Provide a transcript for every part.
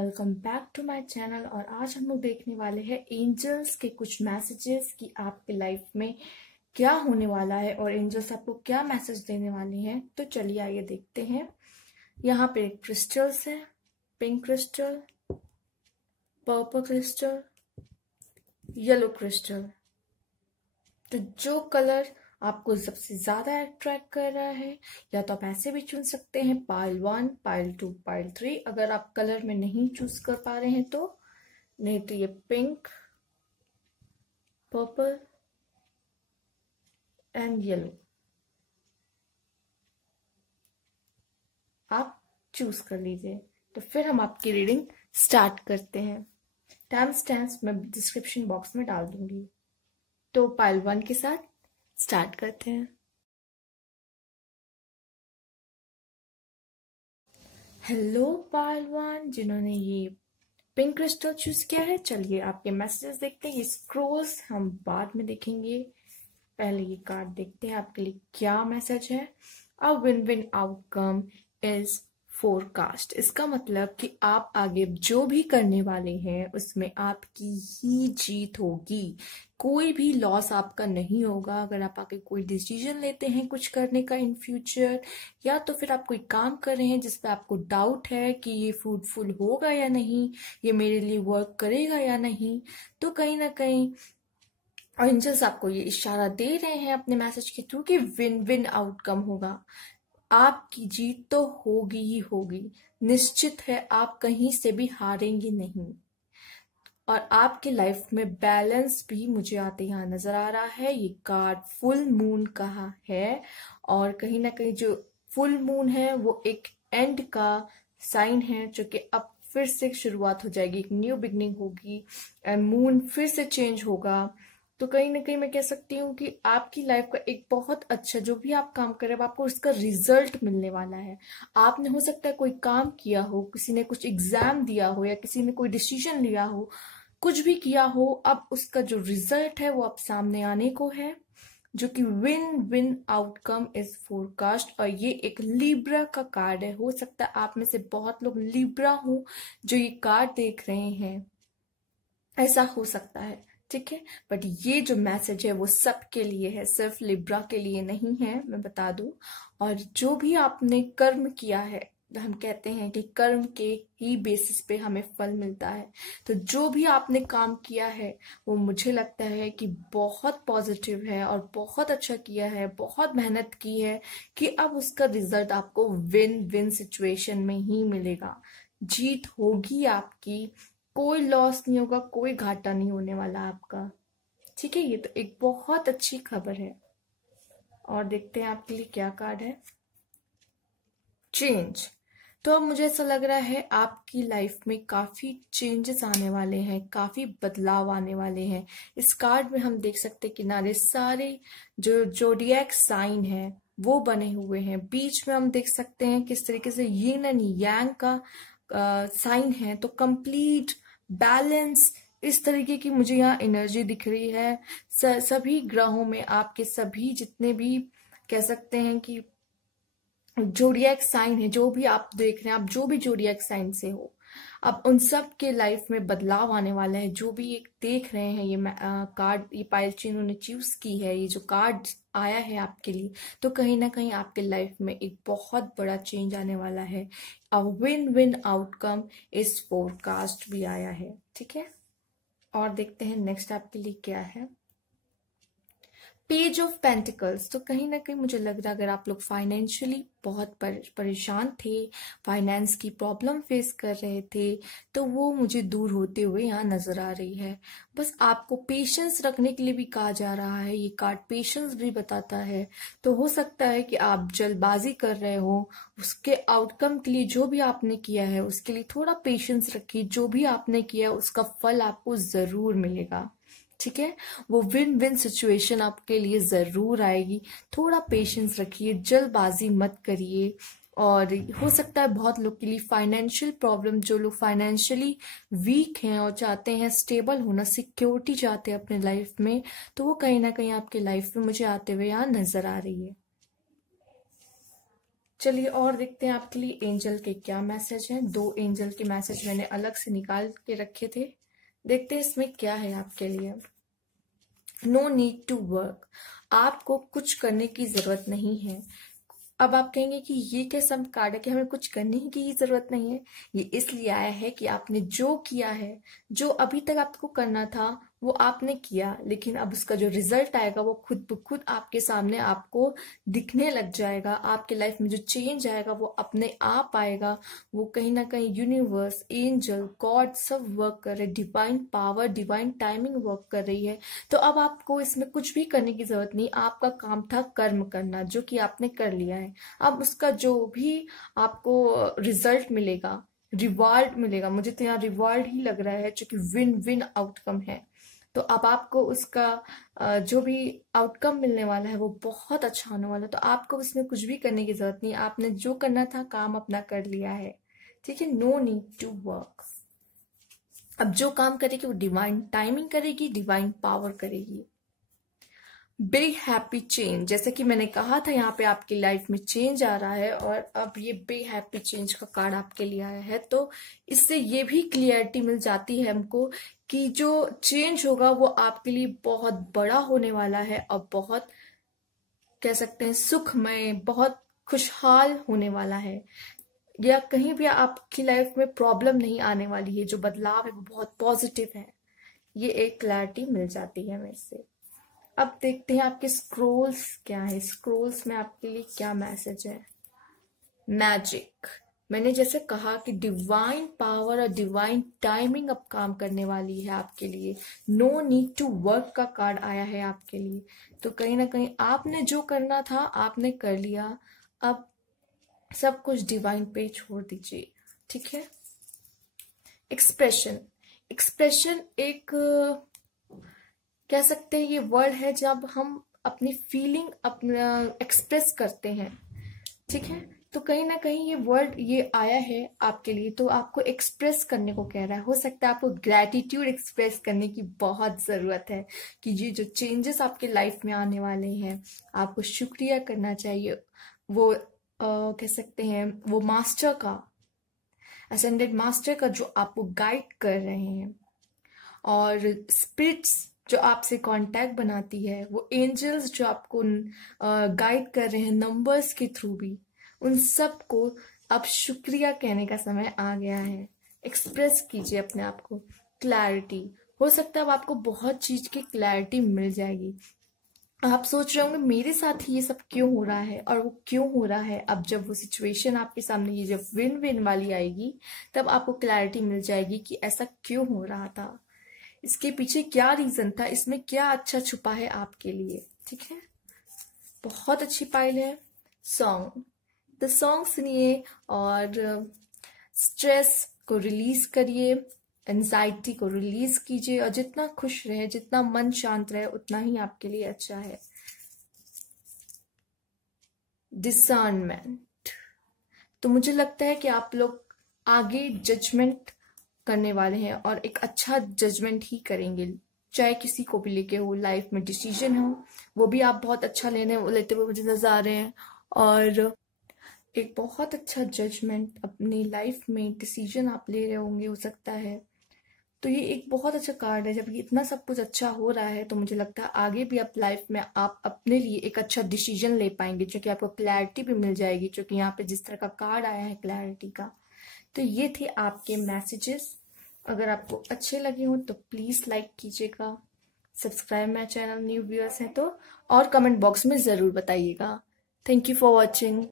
Welcome back to my channel. और आज हम लोग देखने वाले हैं एंजल्स के कुछ मैसेजेस कि आपके लाइफ में क्या होने वाला है और एंजल्स आपको क्या मैसेज देने वाले हैं। तो चलिए आइए देखते हैं। यहाँ पे क्रिस्टल्स है, pink crystal, purple crystal, yellow crystal. तो जो कलर आपको सबसे ज्यादा अट्रैक्ट कर रहा है, या तो आप ऐसे भी चुन सकते हैं पाइल 1, पाइल 2, पाइल 3। अगर आप कलर में नहीं चूज कर पा रहे हैं तो नहीं तो ये पिंक, पर्पल एंड येलो आप चूज कर लीजिए। तो फिर हम आपकी रीडिंग स्टार्ट करते हैं। टाइम स्टैम्प्स मैं डिस्क्रिप्शन बॉक्स में डाल दूंगी। तो पाइल 1 के साथ स्टार्ट करते हैं। हेलो पाइल 1, जिन्होंने ये पिंक क्रिस्टल चूज किया है, चलिए आपके मैसेजेस देखते हैं। ये स्क्रोल्स हम बाद में देखेंगे, पहले ये कार्ड देखते हैं आपके लिए क्या मैसेज है। A win win outcome is forecast. इसका मतलब कि आप आगे जो भी करने वाले हैं उसमें आपकी ही जीत होगी। कोई भी लॉस आपका नहीं होगा। अगर आप आगे कोई डिसीजन लेते हैं कुछ करने का इन फ्यूचर, या तो फिर आप कोई काम कर रहे हैं जिसपे आपको डाउट है कि ये फ्रूटफुल होगा या नहीं, ये मेरे लिए वर्क करेगा या नहीं, तो कहीं ना कहीं एंजल्स आपको ये इशारा दे रहे हैं अपने मैसेज के थ्रू कि विन विन आउटकम होगा। आपकी जीत तो होगी ही होगी, निश्चित है। आप कहीं से भी हारेंगे नहीं। और आपके लाइफ में बैलेंस भी मुझे आते यहाँ नजर आ रहा है। ये कार्ड फुल मून का है, और कहीं ना कहीं जो फुल मून है वो एक एंड का साइन है, जो कि अब फिर से शुरुआत हो जाएगी, एक न्यू बिगनिंग होगी एंड मून फिर से चेंज होगा। तो कहीं ना कहीं मैं कह सकती हूँ कि आपकी लाइफ का एक बहुत अच्छा, जो भी आप काम कर रहे हो आपको उसका रिजल्ट मिलने वाला है। आपने हो सकता है कोई काम किया हो, किसी ने कुछ एग्जाम दिया हो, या किसी ने कोई डिसीजन लिया हो, कुछ भी किया हो, अब उसका जो रिजल्ट है वो अब सामने आने को है, जो कि win win outcome is forecast. और ये एक लिब्रा का कार्ड है। हो सकता है आप में से बहुत लोग लिब्रा हो जो ये कार्ड देख रहे हैं, ऐसा हो सकता है, ठीक है। बट ये जो मैसेज है वो सबके लिए है, सिर्फ लिब्रा के लिए नहीं है, मैं बता दूं। और जो भी आपने कर्म किया है, हम कहते हैं कि कर्म के ही बेसिस पे हमें फल मिलता है। तो जो भी आपने काम किया है वो मुझे लगता है कि बहुत पॉजिटिव है और बहुत अच्छा किया है, बहुत मेहनत की है, कि अब उसका रिजल्ट आपको विन विन सिचुएशन में ही मिलेगा। जीत होगी आपकी, कोई लॉस नहीं होगा, कोई घाटा नहीं होने वाला आपका, ठीक है। ये तो एक बहुत अच्छी खबर है। और देखते हैं आपके लिए क्या कार्ड है। चेंज। तो अब मुझे ऐसा लग रहा है आपकी लाइफ में काफी चेंजेस आने वाले हैं, काफी बदलाव आने वाले हैं। इस कार्ड में हम देख सकते हैं किनारे सारे जो जोडिएक साइन है वो बने हुए हैं। बीच में हम देख सकते हैं किस तरीके से यिन एंड यांग का साइन है। तो कंप्लीट बैलेंस, इस तरीके की मुझे यहाँ एनर्जी दिख रही है। सभी ग्रहों में आपके सभी जितने भी कह सकते हैं कि जोडिएक साइन है, जो भी आप देख रहे हैं, आप जो भी जोडिएक साइन से हो, अब उन सब के लाइफ में बदलाव आने वाला है। जो भी एक देख रहे हैं ये कार्ड, ये पाइलची इन्होंने चूज की है, ये जो कार्ड आया है आपके लिए, तो कहीं ना कहीं आपके लाइफ में एक बहुत बड़ा चेंज आने वाला है। अ विन विन आउटकम इस फोरकास्ट भी आया है, ठीक है। और देखते हैं नेक्स्ट आपके लिए क्या है। Page of pentacles. तो कहीं ना कहीं मुझे लग रहा है अगर आप लोग फाइनेंशियली बहुत परेशान थे, फाइनेंस की प्रॉब्लम फेस कर रहे थे, तो वो मुझे दूर होते हुए यहाँ नजर आ रही है। बस आपको पेशेंस रखने के लिए भी कहा जा रहा है। ये कार्ड पेशेंस भी बताता है। तो हो सकता है कि आप जल्दबाजी कर रहे हो, उसके आउटकम के लिए जो भी आपने किया है उसके लिए थोड़ा पेशेंस रखिए। जो भी आपने किया उसका फल आपको जरूर मिलेगा, ठीक है। वो विन विन सिचुएशन आपके लिए जरूर आएगी। थोड़ा पेशेंस रखिए, जल्दबाजी मत करिए। और हो सकता है बहुत लोग के लिए फाइनेंशियल प्रॉब्लम, जो लोग फाइनेंशियली वीक हैं और चाहते हैं स्टेबल होना, सिक्योरिटी चाहते हैं अपने लाइफ में, तो वो कहीं ना कहीं आपके लाइफ में मुझे आते हुए यहाँ नजर आ रही है। चलिए और देखते हैं आपके लिए एंजल के क्या मैसेज हैं। 2 एंजल के मैसेज मैंने अलग से निकाल के रखे थे, देखते हैं इसमें क्या है आपके लिए। नो नीड टू वर्क, आपको कुछ करने की जरूरत नहीं है। अब आप कहेंगे कि ये कैसा कार्ड है कि हमें कुछ करने की जरूरत नहीं है। ये इसलिए आया है कि आपने जो किया है, जो अभी तक आपको करना था वो आपने किया, लेकिन अब उसका जो रिजल्ट आएगा वो खुद ब खुद आपके सामने आपको दिखने लग जाएगा। आपके लाइफ में जो चेंज आएगा वो अपने आप आएगा। वो कहीं ना कहीं यूनिवर्स, एंजल, गॉड सब वर्क कर रहे, divine power, divine timing work कर रही है। तो अब आपको इसमें कुछ भी करने की जरूरत नहीं। आपका काम था कर्म करना, जो कि आपने कर लिया है। अब उसका जो भी आपको रिजल्ट मिलेगा, रिवार्ड मिलेगा, मुझे तो यहाँ रिवार्ड ही लग रहा है, जो कि विन विन आउटकम है। तो अब आपको उसका जो भी आउटकम मिलने वाला है वो बहुत अच्छा होने वाला है। तो आपको उसमें कुछ भी करने की जरूरत नहीं, आपने जो करना था काम अपना कर लिया है, ठीक है। No need to work. अब जो काम करेगी वो डिवाइन टाइमिंग करेगी, डिवाइन पावर करेगी। बिग हैप्पी चेंज, जैसे कि मैंने कहा था यहाँ पे आपकी लाइफ में चेंज आ रहा है, और अब ये बिग हैप्पी चेंज का कार्ड आपके लिए आया है। तो इससे ये भी क्लियरिटी मिल जाती है हमको कि जो चेंज होगा वो आपके लिए बहुत बड़ा होने वाला है, और बहुत कह सकते हैं सुखमय, बहुत खुशहाल होने वाला है। या कहीं भी आपकी लाइफ में प्रॉब्लम नहीं आने वाली है। जो बदलाव है वो बहुत पॉजिटिव है। ये एक क्लैरिटी मिल जाती है हमें इससे। अब देखते हैं आपके स्क्रोल्स क्या है। स्क्रोल्स में आपके लिए क्या मैसेज है। मैजिक, मैंने जैसे कहा कि डिवाइन पावर और डिवाइन टाइमिंग अब काम करने वाली है आपके लिए। नो नीड टू वर्क का कार्ड आया है आपके लिए। तो कहीं ना कहीं आपने जो करना था आपने कर लिया। अब सब कुछ डिवाइन पे छोड़ दीजिए, ठीक है। एक्सप्रेशन, एक्सप्रेशन एक कह सकते हैं ये वर्ड है जब हम अपनी फीलिंग अपना एक्सप्रेस करते हैं, ठीक है। तो कहीं ना कहीं ये वर्ड ये आया है आपके लिए, तो आपको एक्सप्रेस करने को कह रहा है। हो सकता है आपको ग्रैटिट्यूड एक्सप्रेस करने की बहुत जरूरत है कि ये जो चेंजेस आपके लाइफ में आने वाले हैं आपको शुक्रिया करना चाहिए। वो कह सकते हैं वो मास्टर का, असेंडेड मास्टर का, जो आपको गाइड कर रहे हैं, और स्पिरिट्स जो आपसे कांटेक्ट बनाती है, वो एंजल्स जो आपको गाइड कर रहे हैं नंबर्स के थ्रू भी, उन सब को अब शुक्रिया कहने का समय आ गया है। एक्सप्रेस कीजिए अपने आप को। क्लैरिटी, हो सकता है अब आपको बहुत चीज की क्लैरिटी मिल जाएगी। आप सोच रहे होंगे मेरे साथ ही ये सब क्यों हो रहा है, और वो क्यों हो रहा है। अब जब वो सिचुएशन आपके सामने ये जब विन विन वाली आएगी तब आपको क्लैरिटी मिल जाएगी कि ऐसा क्यों हो रहा था, इसके पीछे क्या रीजन था, इसमें क्या अच्छा छुपा है आपके लिए, ठीक है। बहुत अच्छी पाइल है। सॉन्ग, द सॉन्ग सुनिए और स्ट्रेस को रिलीज करिए, एंजाइटी को रिलीज कीजिए, और जितना खुश रहे, जितना मन शांत रहे, उतना ही आपके लिए अच्छा है। डिसर्नमेंट, तो मुझे लगता है कि आप लोग आगे जजमेंट करने वाले हैं, और एक अच्छा जजमेंट ही करेंगे, चाहे किसी को भी लेके हो। लाइफ में डिसीजन हो वो भी आप बहुत अच्छा लेते हुए मुझे नजर आ रहे हैं, और एक बहुत अच्छा जजमेंट अपनी लाइफ में डिसीजन आप ले रहे होंगे, हो सकता है। तो ये एक बहुत अच्छा कार्ड है। जब ये इतना सब कुछ अच्छा हो रहा है तो मुझे लगता है आगे भी आप लाइफ में आप अपने लिए एक अच्छा डिसीजन ले पाएंगे, जो कि आपको क्लैरिटी भी मिल जाएगी, जो कि यहाँ पे जिस तरह का कार्ड आया है क्लैरिटी का। तो ये थे आपके मैसेजेस। अगर आपको अच्छे लगे हो तो प्लीज लाइक कीजिएगा, subscribe my channel, new viewers हैं तो, और कमेंट बॉक्स में जरूर बताइएगा। Thank you for watching.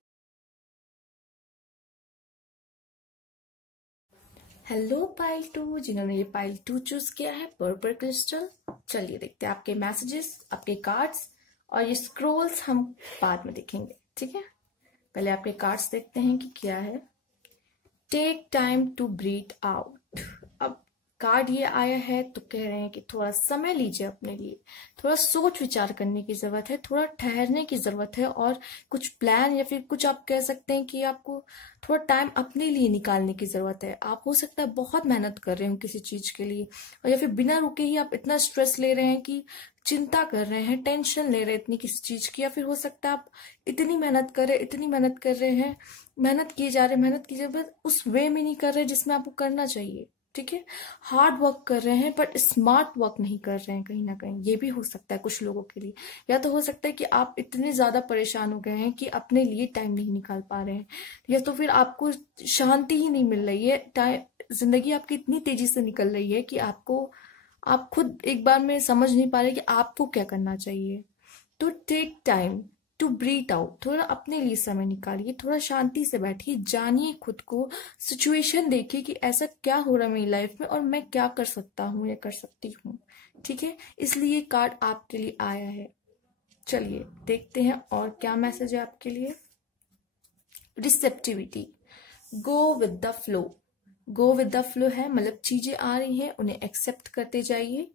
Hello pile 2, जिन्होंने ये पाइल 2 चूज किया है, पर्पल क्रिस्टल। चलिए देखते हैं आपके मैसेजेस, आपके कार्ड्स, और ये स्क्रोल्स हम बाद में देखेंगे, ठीक है। पहले आपके कार्ड्स देखते हैं कि क्या है। Take time to breathe out. अब कार्ड ये आया है तो कह रहे हैं कि थोड़ा समय लीजिए अपने लिए, थोड़ा सोच विचार करने की जरूरत है, थोड़ा ठहरने की जरूरत है, और कुछ प्लान या फिर कुछ आप कह सकते हैं कि आपको थोड़ा टाइम अपने लिए निकालने की जरूरत है। आप हो सकता है बहुत मेहनत कर रहे हो किसी चीज के लिए, और या फिर बिना रुके ही आप इतना स्ट्रेस ले रहे हैं कि चिंता कर रहे हैं, टेंशन ले रहे हैं इतनी किसी चीज की, या फिर हो सकता है आप इतनी मेहनत कर रहे हैं, इतनी मेहनत कर रहे हैं, मेहनत किए जा रहे हैं, मेहनत कीजिए, बस उस वे में नहीं कर रहे जिसमें आपको करना चाहिए। ठीक है, हार्ड वर्क कर रहे हैं बट स्मार्ट वर्क नहीं कर रहे हैं कहीं ना कहीं, ये भी हो सकता है कुछ लोगों के लिए। या तो हो सकता है कि आप इतने ज्यादा परेशान हो गए हैं कि अपने लिए टाइम नहीं निकाल पा रहे हैं, या तो फिर आपको शांति ही नहीं मिल रही है, जिंदगी आपकी इतनी तेजी से निकल रही है कि आप खुद एक बार में समझ नहीं पा रहे कि आपको क्या करना चाहिए। तो take time to breathe out, थोड़ा अपने लिए समय निकालिए, थोड़ा शांति से बैठिए, जानिए खुद को, सिचुएशन देखिए कि ऐसा क्या हो रहा है मेरी लाइफ में और मैं क्या कर सकता हूँ या कर सकती हूँ। ठीक है, इसलिए कार्ड आपके लिए आया है। चलिए देखते हैं और क्या मैसेज है आपके लिए। Receptivity, go with the flow. Go with the flow है मतलब चीजें आ रही हैं उन्हें एक्सेप्ट करते जाइए,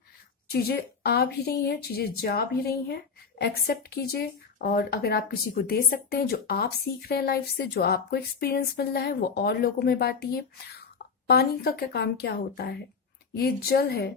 चीजें आ भी रही हैं, चीजें जा भी रही हैं, एक्सेप्ट कीजिए। और अगर आप किसी को दे सकते हैं जो आप सीख रहे हैं लाइफ से, जो आपको एक्सपीरियंस मिल रहा है, वो और लोगों में बांटिए। पानी का क्या काम क्या होता है, ये जल है,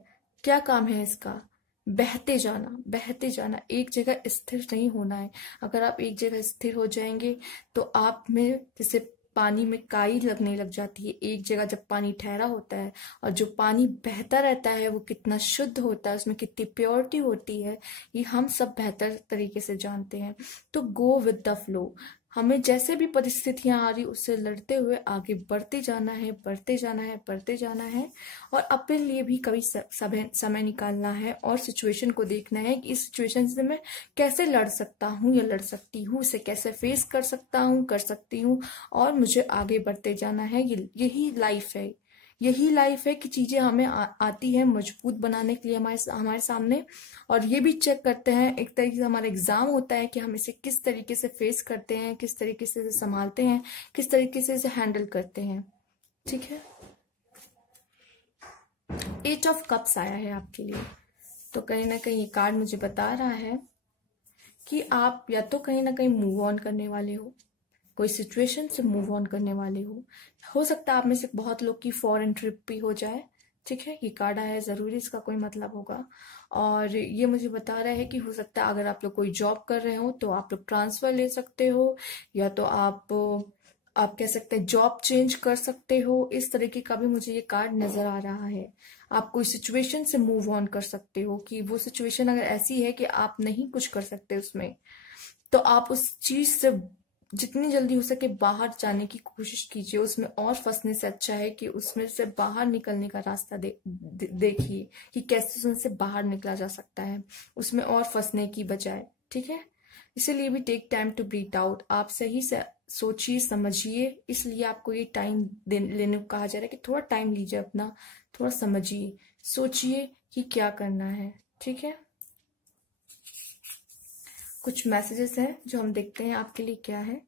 क्या काम है इसका, बहते जाना, बहते जाना, एक जगह स्थिर नहीं होना है। अगर आप एक जगह स्थिर हो जाएंगे तो आप में जैसे पानी में काई लगने लग जाती है। एक जगह जब पानी ठहरा होता है और जो पानी बहता रहता है वो कितना शुद्ध होता है, उसमें कितनी प्योरिटी होती है, ये हम सब बेहतर तरीके से जानते हैं। तो गो विद द फ्लो, हमें जैसे भी परिस्थितियां आ रही उससे लड़ते हुए आगे बढ़ते जाना है, बढ़ते जाना है, बढ़ते जाना है। और अपने लिए भी कभी समय निकालना है और सिचुएशन को देखना है कि इस सिचुएशन से मैं कैसे लड़ सकता हूँ या लड़ सकती हूँ, इसे कैसे फेस कर सकता हूँ, कर सकती हूँ, और मुझे आगे बढ़ते जाना है। यही लाइफ है, यही लाइफ है कि चीजें हमें आती है मजबूत बनाने के लिए हमारे हमारे सामने, और ये भी चेक करते हैं, एक तरीके से हमारा एग्जाम होता है कि हम इसे किस तरीके से फेस करते हैं, किस तरीके से इसे संभालते हैं, किस तरीके से इसे हैंडल करते हैं। ठीक है, 8 ऑफ कप्स आया है आपके लिए, तो कहीं ना कहीं ये कार्ड मुझे बता रहा है कि आप या तो कहीं ना कहीं मूव ऑन करने वाले हो, कोई सिचुएशन से मूव ऑन करने वाले हो सकता है आप में से बहुत लोग की फॉरेन ट्रिप भी हो जाए। ठीक है, ये कार्ड आया है, जरूरी इसका कोई मतलब होगा। और ये मुझे बता रहा है कि हो सकता है अगर आप लोग कोई जॉब कर रहे हो तो आप लोग ट्रांसफर ले सकते हो, या तो आप कह सकते हैं जॉब चेंज कर सकते हो। इस तरीके का भी मुझे ये कार्ड नजर आ रहा है। आप कोई सिचुएशन से मूव ऑन कर सकते हो कि वो सिचुएशन अगर ऐसी है कि आप नहीं कुछ कर सकते उसमें, तो आप उस चीज से जितनी जल्दी हो सके बाहर जाने की कोशिश कीजिए। उसमें और फंसने से अच्छा है कि उसमें से बाहर निकलने का रास्ता देखिए कि कैसे उससे बाहर निकला जा सकता है, उसमें और फंसने की बजाय। ठीक है, इसीलिए भी take time to breathe out, आप सही से सोचिए समझिए, इसलिए आपको ये टाइम लेने को कहा जा रहा है कि थोड़ा टाइम लीजिए अपना, थोड़ा समझिए, सोचिए कि क्या करना है। ठीक है, कुछ मैसेजेस हैं जो हम देखते हैं आपके लिए क्या है।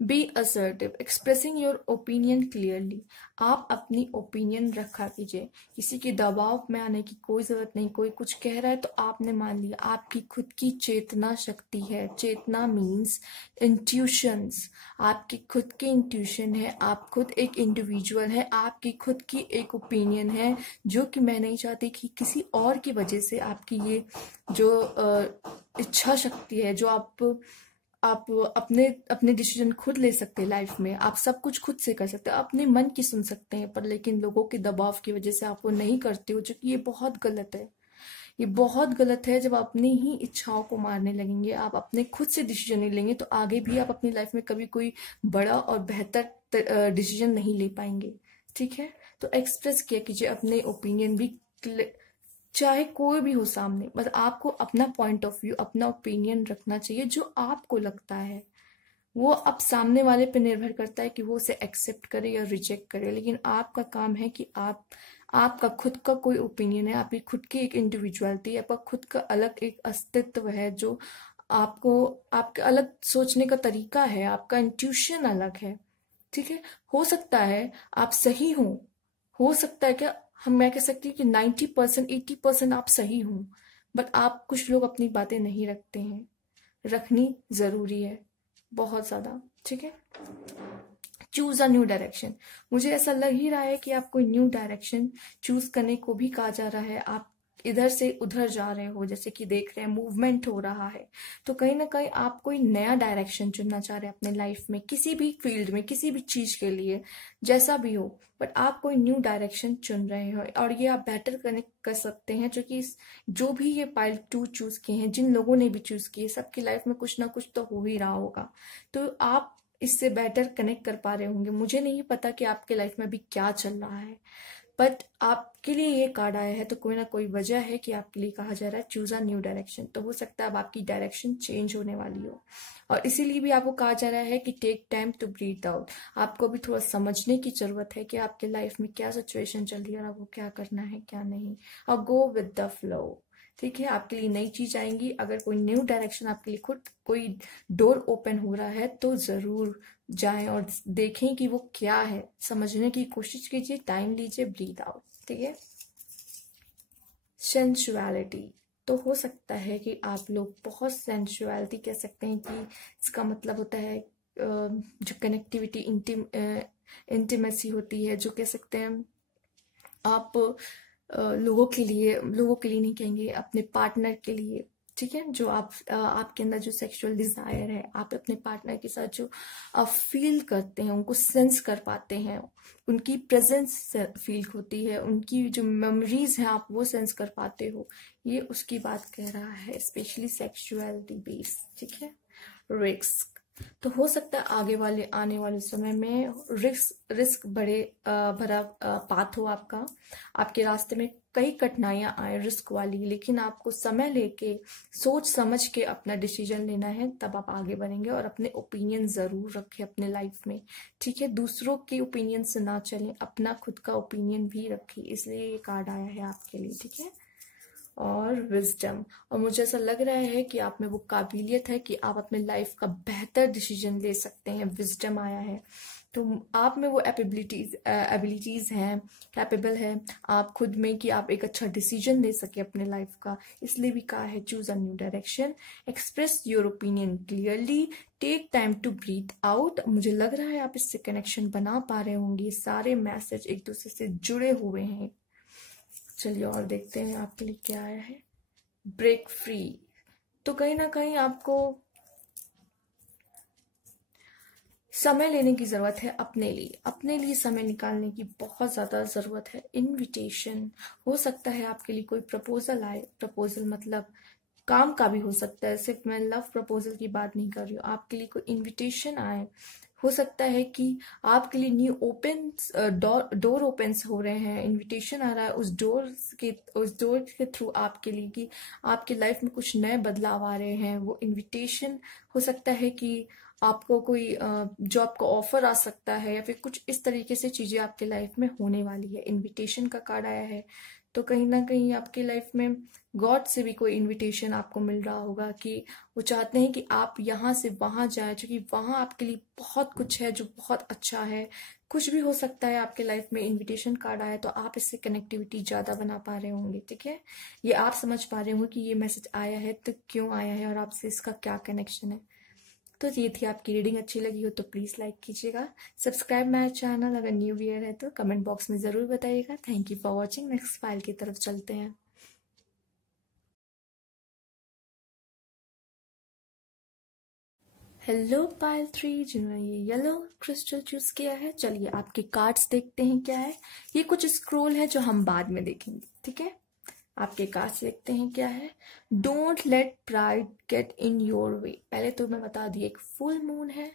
Be assertive, expressing your opinion clearly, आप अपनी ओपिनियन रखा कीजिए, किसी के दबाव में आने की कोई जरूरत नहीं। कोई कुछ कह रहा है तो आपने मान लिया, आपकी खुद की चेतना शक्ति है। चेतना मीन्स इंट्यूशंस, आपकी खुद की इंट्यूशन है, आप खुद एक इंडिविजुअल है, आपकी खुद की एक ओपिनियन है, जो कि मैं नहीं चाहती कि किसी और की वजह से आपकी ये जो इच्छा शक्ति है, जो आप अपने अपने डिसीजन खुद ले सकते हैं लाइफ में, आप सब कुछ खुद से कर सकते हैं, अपने मन की सुन सकते हैं, पर लेकिन लोगों के दबाव की वजह से आप वो नहीं करते हो, जो कि ये बहुत गलत है। ये बहुत गलत है। जब अपनी ही इच्छाओं को मारने लगेंगे, आप अपने खुद से डिसीजन नहीं लेंगे, तो आगे भी आप अपनी लाइफ में कभी कोई बड़ा और बेहतर डिसीजन नहीं ले पाएंगे। ठीक है, तो एक्सप्रेस किया कीजिए अपने ओपिनियन भी, चाहे कोई भी हो सामने, मतलब आपको अपना पॉइंट ऑफ व्यू, अपना ओपिनियन रखना चाहिए जो आपको लगता है। वो अब सामने वाले पे निर्भर करता है कि वो उसे एक्सेप्ट करे या रिजेक्ट करे, लेकिन आपका काम है कि आपका खुद का कोई ओपिनियन है, आपकी खुद की एक इंडिविजुअलिटी, आपका खुद का अलग एक अस्तित्व है, जो आपको आपके अलग सोचने का तरीका है, आपका इंट्यूशन अलग है। ठीक है, हो सकता है आप सही हो सकता है क्या, मैं कह सकती हूँ कि 90% 80% आप सही हो, बट आप कुछ लोग अपनी बातें नहीं रखते हैं। रखनी जरूरी है, बहुत ज्यादा। ठीक है, चूज अ न्यू डायरेक्शन। मुझे ऐसा लग ही रहा है कि आप कोई न्यू डायरेक्शन चूज करने को भी कहा जा रहा है। आप इधर से उधर जा रहे हो, जैसे कि देख रहे हैं मूवमेंट हो रहा है, तो कहीं ना कहीं आप कोई नया डायरेक्शन चुनना चाह रहे हैं अपने लाइफ में, किसी भी फील्ड में, किसी भी चीज के लिए, जैसा भी हो, बट आप कोई न्यू डायरेक्शन चुन रहे हो। और ये आप बेटर कनेक्ट कर सकते हैं, जो कि जो भी ये पाइल 2 चूज किए हैं, जिन लोगों ने भी चूज किए, सबकी लाइफ में कुछ ना कुछ तो हो ही रहा होगा। तो आप इससे बेटर कनेक्ट कर पा रहे होंगे। मुझे नहीं पता कि आपके लाइफ में अभी क्या चल रहा है, बट आपके लिए ये कार्ड आया है तो कोई ना कोई वजह है कि आपके लिए कहा जा रहा है चूज अ न्यू डायरेक्शन। तो हो सकता है अब आपकी डायरेक्शन चेंज होने वाली हो, और इसीलिए भी आपको कहा जा रहा है कि take time to breathe out. आपको भी थोड़ा समझने की जरूरत है कि आपके लाइफ में क्या सिचुएशन चल रही है और आपको क्या करना है क्या नहीं, और गो विद द फ्लो। ठीक है, आपके लिए नई चीज आएंगी। अगर कोई न्यू डायरेक्शन आपके लिए खुद कोई डोर ओपन हो रहा है तो जरूर जाएं और देखें कि वो क्या है, समझने की कोशिश कीजिए, टाइम लीजिए, ब्रीथ आउट। ठीक है, सेंसुअलिटी। तो हो सकता है कि आप लोग बहुत सेंसुअलिटी कह सकते हैं, कि इसका मतलब होता है जो कनेक्टिविटी, इंटीमेसी होती है, जो कह सकते हैं आप लोगों के लिए नहीं कहेंगे, अपने पार्टनर के लिए। ठीक है, जो आपके अंदर जो सेक्सुअल डिजायर है, आप अपने पार्टनर के साथ जो आप फील करते हैं, उनको सेंस कर पाते हैं, उनकी प्रेजेंस फील होती है, उनकी जो मेमोरीज हैं आप वो सेंस कर पाते हो, ये उसकी बात कह रहा है, स्पेशली सेक्सुअलिटी बेस्ड। ठीक है, रिस्क। तो हो सकता है आने वाले समय में रिस्क बड़े भरा पाथ हो आपका, आपके रास्ते में कई कठिनाइयां आए रिस्क वाली, लेकिन आपको समय लेके सोच समझ के अपना डिसीजन लेना है, तब आप आगे बढ़ेंगे। और अपने ओपिनियन जरूर रखें अपने लाइफ में। ठीक है, दूसरों के ओपिनियन से ना चलें, अपना खुद का ओपिनियन भी रखें, इसलिए ये कार्ड आया है आपके लिए। ठीक है, और विजडम। और मुझे ऐसा लग रहा है कि आप में वो काबिलियत है कि आप अपने लाइफ का बेहतर डिसीजन ले सकते हैं। विजडम आया है, तो आप में वो एबिलिटीज हैं, कैपेबल है आप खुद में कि आप एक अच्छा डिसीजन ले सके अपने लाइफ का। इसलिए भी कहा है choose a new direction, express your opinion clearly, take time to breathe out. मुझे लग रहा है आप इससे कनेक्शन बना पा रहे होंगे, सारे मैसेज एक दूसरे से जुड़े हुए हैं। चलिए और देखते हैं आपके लिए क्या आया है। Break free. तो कहीं ना कहीं आपको समय लेने की जरूरत है, अपने लिए समय निकालने की बहुत ज्यादा जरूरत है। इनविटेशन हो सकता है आपके लिए कोई प्रपोजल आए, प्रपोजल मतलब काम का भी हो सकता है, सिर्फ मैं लव प्रपोजल की बात नहीं कर रही हूँ। आपके लिए कोई इनविटेशन आए, हो सकता है कि आपके लिए न्यू ओपन डोर ओपन्स हो रहे हैं, इनविटेशन आ रहा है उस डोर के थ्रू आपके लिए, कि आपके लाइफ में कुछ नए बदलाव आ रहे हैं। वो इनविटेशन हो सकता है कि आपको कोई जॉब का ऑफर आ सकता है, या फिर कुछ इस तरीके से चीजें आपके लाइफ में होने वाली है। इनविटेशन का कार्ड आया है, तो कहीं ना कहीं आपके लाइफ में गॉड से भी कोई इनविटेशन आपको मिल रहा होगा, कि वो चाहते हैं कि आप यहाँ से वहां जाए, क्योंकि वहां आपके लिए बहुत कुछ है जो बहुत अच्छा है। कुछ भी हो सकता है आपके लाइफ में, इनविटेशन कार्ड आया तो आप इससे कनेक्टिविटी ज्यादा बना पा रहे होंगे। ठीक है, ये आप समझ पा रहे होंगे कि ये मैसेज आया है तो क्यों आया है, और आपसे इसका क्या कनेक्शन है। तो ये थी आपकी रीडिंग। अच्छी लगी हो तो प्लीज लाइक कीजिएगा, सब्सक्राइब माय चैनल, अगर न्यू ईयर है तो कमेंट बॉक्स में जरूर बताइएगा। Thank you for watching. Next file की तरफ चलते हैं। हेलो पाइल 3, जिन्होंने ये येलो क्रिस्टल चूज किया है, चलिए आपके कार्ड्स देखते हैं क्या है। ये कुछ स्क्रोल है जो हम बाद में देखेंगे। ठीक है, आपके कार्ड्स देखते हैं क्या है। Don't let pride get in your way. पहले तो मैं बता दी, एक फुल मून है,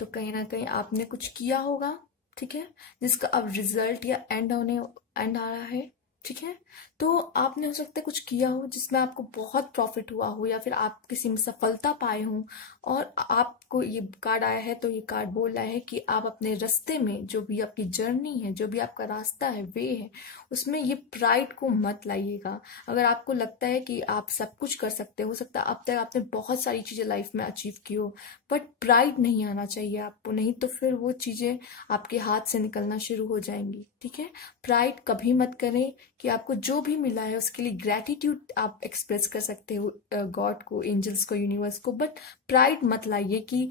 तो कहीं ना कहीं आपने कुछ किया होगा, ठीक है, जिसका अब रिजल्ट या एंड आ रहा है। ठीक है, तो आपने हो सकता है कुछ किया हो जिसमें आपको बहुत प्रॉफिट हुआ हो, या फिर आप किसी में सफलता पाए हो, और आपको ये कार्ड आया है, तो ये कार्ड बोल रहा है कि आप अपने रास्ते में, जो भी आपकी जर्नी है, जो भी आपका रास्ता है, वे है, उसमें ये प्राइड को मत लाइएगा। अगर आपको लगता है कि आप सब कुछ कर सकते हो सकता है अब तक आपने बहुत सारी चीजें लाइफ में अचीव की हो, बट प्राइड नहीं आना चाहिए आपको, नहीं तो फिर वो चीजें आपके हाथ से निकलना शुरू हो जाएंगी। ठीक है, प्राइड कभी मत करें। कि आपको जो भी मिला है उसके लिए ग्रेटिट्यूड आप एक्सप्रेस कर सकते हो गॉड को, एंजल्स को, यूनिवर्स को, बट प्राइड मत लाइए कि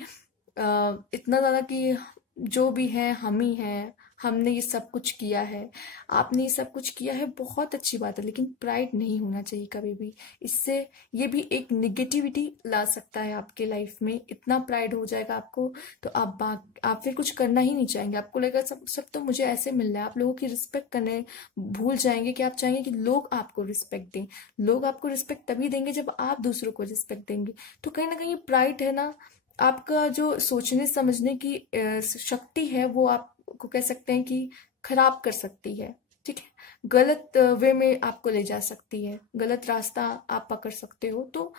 इतना ज्यादा कि जो भी है हम ही हैं, हमने ये सब कुछ किया है। आपने ये सब कुछ किया है, बहुत अच्छी बात है, लेकिन प्राइड नहीं होना चाहिए कभी भी। इससे ये भी एक निगेटिविटी ला सकता है आपके लाइफ में। इतना प्राइड हो जाएगा आपको तो आप फिर कुछ करना ही नहीं चाहेंगे। आपको लगेगा सब सब तो मुझे ऐसे मिल रहा है। आप लोगों की रिस्पेक्ट करने भूल जाएंगे कि आप चाहेंगे कि लोग आपको रिस्पेक्ट दें। लोग आपको रिस्पेक्ट तभी देंगे जब आप दूसरों को रिस्पेक्ट देंगे। तो कहीं ना कहीं प्राइड है ना, आपका जो सोचने समझने की शक्ति है वो आपको कह सकते हैं कि खराब कर सकती है। ठीक है, गलत वे में आपको ले जा सकती है, गलत रास्ता आप पकड़ सकते हो। तो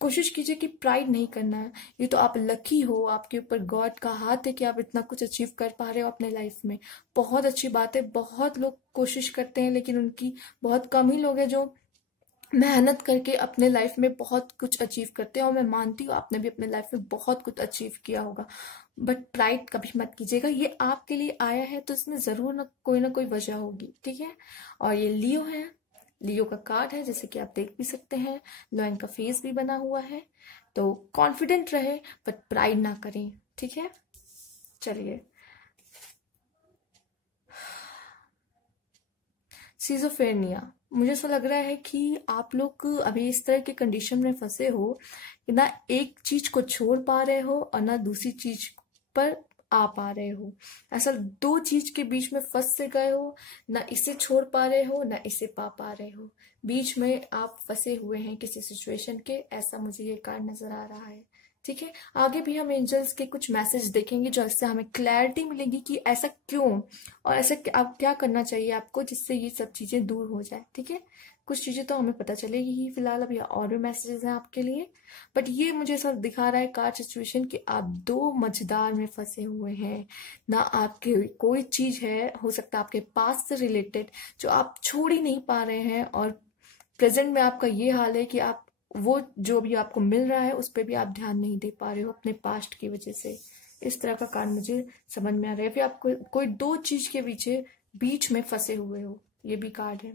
कोशिश कीजिए कि प्राइड नहीं करना है। ये तो आप लकी हो, आपके ऊपर गॉड का हाथ है कि आप इतना कुछ अचीव कर पा रहे हो अपने लाइफ में। बहुत अच्छी बात है। बहुत लोग कोशिश करते हैं लेकिन उनकी बहुत कम ही लोग हैं जो मेहनत करके अपने लाइफ में बहुत कुछ अचीव करते हैं। और मैं मानती हूँ आपने भी अपने लाइफ में बहुत कुछ अचीव किया होगा, बट प्राइड कभी मत कीजिएगा। ये आपके लिए आया है तो इसमें जरूर ना कोई वजह होगी। ठीक है, और ये लियो है, लियो का कार्ड है जैसे कि आप देख भी सकते हैं। लॉयन का फेस भी बना हुआ है। तो कॉन्फिडेंट रहे बट प्राइड ना करें। ठीक है, चलिए। सिजोफ्रेनिया, मुझे ऐसा लग रहा है कि आप लोग अभी इस तरह के कंडीशन में फंसे हो कि ना एक चीज को छोड़ पा रहे हो और ना दूसरी चीज पर आ पा रहे हो। ऐसा दो चीज के बीच में फंस से गए हो, ना इसे छोड़ पा रहे हो ना इसे पा रहे हो। बीच में आप फंसे हुए हैं किसी सिचुएशन के, ऐसा मुझे ये कार्ड नजर आ रहा है। ठीक है, आगे भी हम एंजल्स के कुछ मैसेज देखेंगे जो इससे हमें क्लैरिटी मिलेगी कि ऐसा क्यों और ऐसा आप क्या करना चाहिए आपको जिससे ये सब चीजें दूर हो जाए। ठीक है, कुछ चीजें तो हमें पता चलेगी ही फिलहाल। अभी और भी मैसेजेस हैं आपके लिए, बट ये मुझे सब दिखा रहा है कार्ड सिचुएशन कि आप दो मझदार में फंसे हुए हैं। ना आपके कोई चीज है, हो सकता है आपके पास से रिलेटेड, जो आप छोड़ ही नहीं पा रहे हैं। और प्रेजेंट में आपका ये हाल है कि आप वो जो भी आपको मिल रहा है उस पर भी आप ध्यान नहीं दे पा रहे हो अपने पास्ट की वजह से। इस तरह का कार्ड मुझे समझ में आ रहा है। फिर आप कोई दो चीज के पीछे बीच में फंसे हुए हो, ये भी कार्ड है।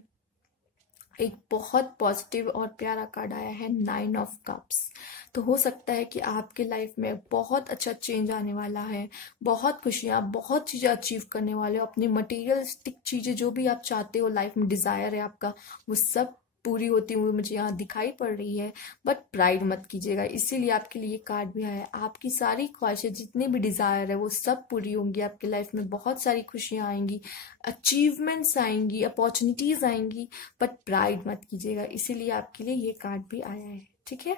एक बहुत पॉजिटिव और प्यारा कार्ड आया है, 9 ऑफ कप्स। तो हो सकता है कि आपके लाइफ में बहुत अच्छा चेंज आने वाला है, बहुत खुशियां, बहुत चीजें अचीव करने वाले हो। अपनी मटेरियलिस्टिक चीजें जो भी आप चाहते हो लाइफ में, डिजायर है आपका, वो सब पूरी होती हुई मुझे यहाँ दिखाई पड़ रही है। बट प्राइड मत कीजिएगा, इसीलिए आपके लिए कार्ड भी आया है। आपकी सारी ख्वाहिशें, जितनी भी डिजायर है वो सब पूरी होंगी आपकी लाइफ में। बहुत सारी खुशियां आएंगी, अचीवमेंट्स आएंगी, अपॉर्चुनिटीज आएंगी, बट प्राइड मत कीजिएगा। इसीलिए आपके लिए ये कार्ड भी आया है। ठीक है,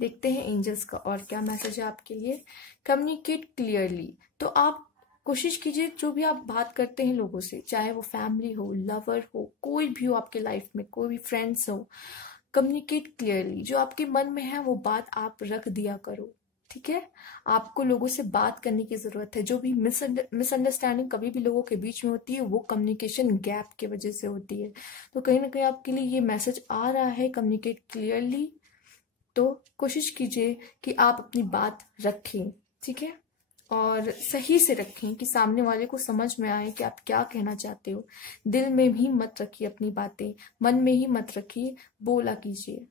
देखते हैं एंजल्स का और क्या मैसेज है आपके लिए। कम्युनिकेट क्लियरली, तो आप कोशिश कीजिए जो भी आप बात करते हैं लोगों से, चाहे वो फैमिली हो, लवर हो, कोई भी हो आपके लाइफ में, कोई भी फ्रेंड्स हो, कम्युनिकेट क्लियरली। जो आपके मन में है वो बात आप रख दिया करो। ठीक है, आपको लोगों से बात करने की जरूरत है। जो भी मिसअंडरस्टैंडिंग कभी भी लोगों के बीच में होती है वो कम्युनिकेशन गैप की वजह से होती है। तो कहीं ना कहीं आपके लिए ये मैसेज आ रहा है, कम्युनिकेट क्लियरली। तो कोशिश कीजिए कि आप अपनी बात रखें। ठीक है, और सही से रखें कि सामने वाले को समझ में आए कि आप क्या कहना चाहते हो। दिल में भी मत रखिए अपनी बातें, मन में ही मत रखिए, बोला कीजिए।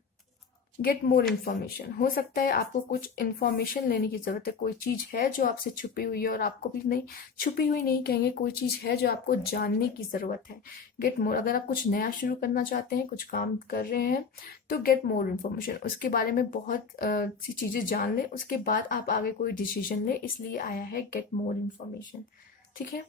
गेट मोर इन्फॉर्मेशन, हो सकता है आपको कुछ इन्फॉर्मेशन लेने की जरूरत है। कोई चीज है जो आपसे छुपी हुई है और आपको भी नहीं, छुपी हुई नहीं कहेंगे, कोई चीज है जो आपको जानने की जरूरत है। गेट मोर, अगर आप कुछ नया शुरू करना चाहते हैं, कुछ काम कर रहे हैं, तो गेट मोर इन्फॉर्मेशन, उसके बारे में बहुत सी चीजें जान लें, उसके बाद आप आगे कोई डिसीजन लें। इसलिए आया है गेट मोर इन्फॉर्मेशन। ठीक है,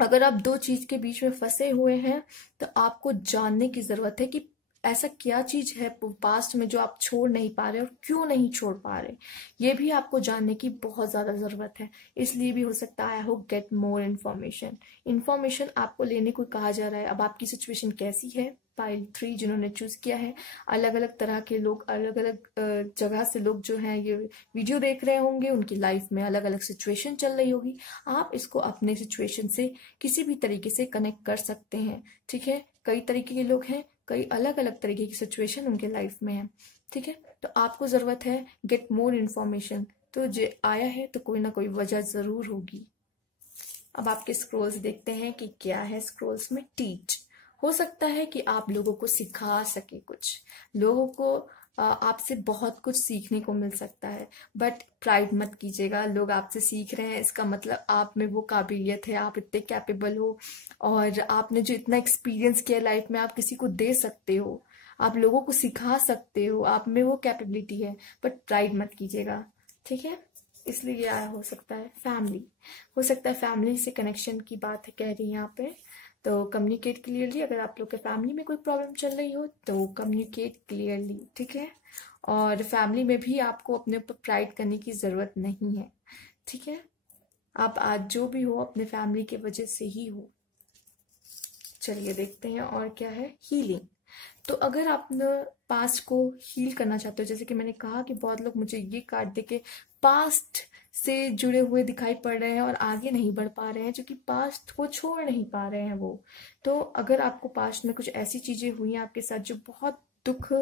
अगर आप दो चीज के बीच में फंसे हुए हैं तो आपको जानने की जरूरत है कि ऐसा क्या चीज है पास्ट में जो आप छोड़ नहीं पा रहे और क्यों नहीं छोड़ पा रहे। ये भी आपको जानने की बहुत ज्यादा जरूरत है। इसलिए भी हो सकता है I hope get more information. Information आपको लेने को कहा जा रहा है। अब आपकी सिचुएशन कैसी है, पाइल 3 जिन्होंने चूज किया है। अलग अलग तरह के लोग, अलग अलग जगह से लोग जो हैं ये वीडियो देख रहे होंगे, उनकी लाइफ में अलग अलग सिचुएशन चल रही होगी। आप इसको अपने सिचुएशन से किसी भी तरीके से कनेक्ट कर सकते हैं, ठीक है। कई तरीके के लोग हैं, कई अलग अलग तरीके की सिचुएशन उनके लाइफ में है, ठीक है। तो आपको जरूरत है गेट मोर इन्फॉर्मेशन, तो जो आया है तो कोई ना कोई वजह जरूर होगी। अब आपके स्क्रोल्स देखते हैं कि क्या है स्क्रोल्स में। टीच, हो सकता है कि आप लोगों को सिखा सके, कुछ लोगों को आपसे बहुत कुछ सीखने को मिल सकता है। बट प्राइड मत कीजिएगा, लोग आपसे सीख रहे हैं इसका मतलब आप में वो काबिलियत है, आप इतने कैपेबल हो और आपने जो इतना एक्सपीरियंस किया लाइफ में, आप किसी को दे सकते हो, आप लोगों को सिखा सकते हो, आप में वो कैपेबिलिटी है। बट प्राइड मत कीजिएगा, ठीक है। इसलिए ये आया हो सकता है फैमिली, हो सकता है फैमिली से कनेक्शन की बात कह रही है यहाँ पे। तो कम्युनिकेट क्लियरली, अगर आप लोग के फैमिली में कोई प्रॉब्लम चल रही हो तो कम्युनिकेट क्लियरली, ठीक है। और फैमिली में भी आपको अपने ऊपर प्राइड करने की जरूरत नहीं है, ठीक है। आप आज जो भी हो अपने फैमिली की वजह से ही हो। चलिए देखते हैं और क्या है। हीलिंग, तो अगर आप पास्ट को हील करना चाहते हो, जैसे कि मैंने कहा कि बहुत लोग मुझे ये कार्ड देके पास्ट से जुड़े हुए दिखाई पड़ रहे हैं और आगे नहीं बढ़ पा रहे हैं, क्योंकि पास्ट को छोड़ नहीं पा रहे हैं वो। तो अगर आपको पास्ट में कुछ ऐसी चीजें हुई हैं आपके साथ जो बहुत दुख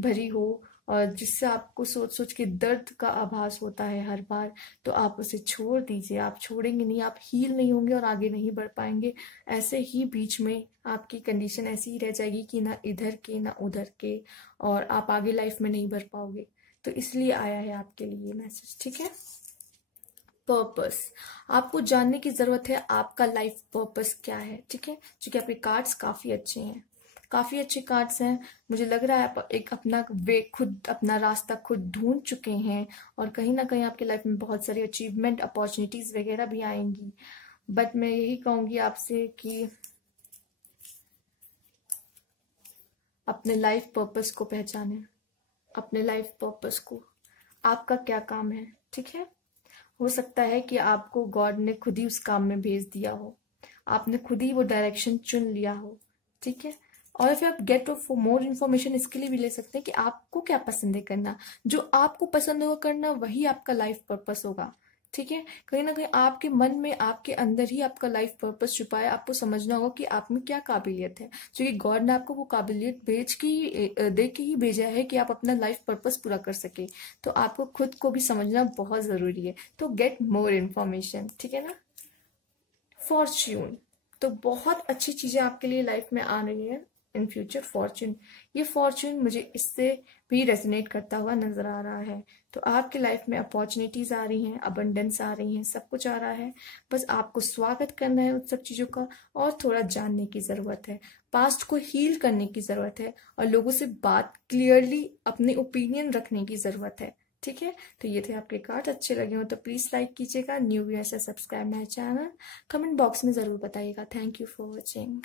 भरी हो और जिससे आपको सोच सोच के दर्द का आभास होता है हर बार, तो आप उसे छोड़ दीजिए। आप छोड़ेंगे नहीं, आप हील नहीं होंगे और आगे नहीं बढ़ पाएंगे। ऐसे ही बीच में आपकी कंडीशन ऐसी ही रह जाएगी कि ना इधर के ना उधर के, और आप आगे लाइफ में नहीं बढ़ पाओगे। तो इसलिए आया है आपके लिए मैसेज, ठीक है। पर्पस, आपको जानने की जरूरत है आपका लाइफ पर्पस क्या है, ठीक है। क्योंकि आपके कार्ड्स काफी अच्छे हैं, काफी अच्छे कार्ड्स हैं। मुझे लग रहा है आप एक अपना वे खुद, अपना रास्ता खुद ढूंढ चुके हैं और कहीं ना कहीं आपके लाइफ में बहुत सारी अचीवमेंट, अपॉर्चुनिटीज वगैरह भी आएंगी। बट मैं यही कहूंगी आपसे कि अपने लाइफ पर्पस को पहचानें, अपने लाइफ पर्पस को, आपका क्या काम है, ठीक है। हो सकता है कि आपको गॉड ने खुद ही उस काम में भेज दिया हो, आपने खुद ही वो डायरेक्शन चुन लिया हो, ठीक है। और फिर आप गेट फॉर मोर इन्फॉर्मेशन इसके लिए भी ले सकते हैं कि आपको क्या पसंद है करना। जो आपको पसंद होगा करना वही आपका लाइफ पर्पस होगा, ठीक है। कहीं ना कहीं आपके मन में, आपके अंदर ही आपका लाइफ पर्पस छुपा है। आपको समझना होगा कि आप में क्या काबिलियत है, क्योंकि गॉड ने आपको वो काबिलियत दे के ही भेजा है कि आप अपना लाइफ पर्पस पूरा कर सके। तो आपको खुद को भी समझना बहुत जरूरी है। तो गेट मोर इन्फॉर्मेशन, ठीक है ना। फॉर्च्यून, तो बहुत अच्छी चीजें आपके लिए लाइफ में आ रही है इन फ्यूचर। फॉर्च्यून, ये फॉर्च्यून मुझे इससे भी रेजोनेट करता हुआ नजर आ रहा है। तो आपकी लाइफ में अपॉर्चुनिटीज आ रही हैं, अबंडेंस आ रही हैं, सब कुछ आ रहा है। बस आपको स्वागत करना है उन सब चीजों का और थोड़ा जानने की जरूरत है। पास्ट को हील करने की जरूरत है और लोगों से बात क्लियरली अपने ओपिनियन रखने की जरूरत है, ठीक है। तो ये थे आपके कार्ड। अच्छे लगे हो तो प्लीज लाइक कीजिएगा, न्यू व्यूअर्स से subscribe my channel, comment box में जरूर बताइएगा। Thank you for watching.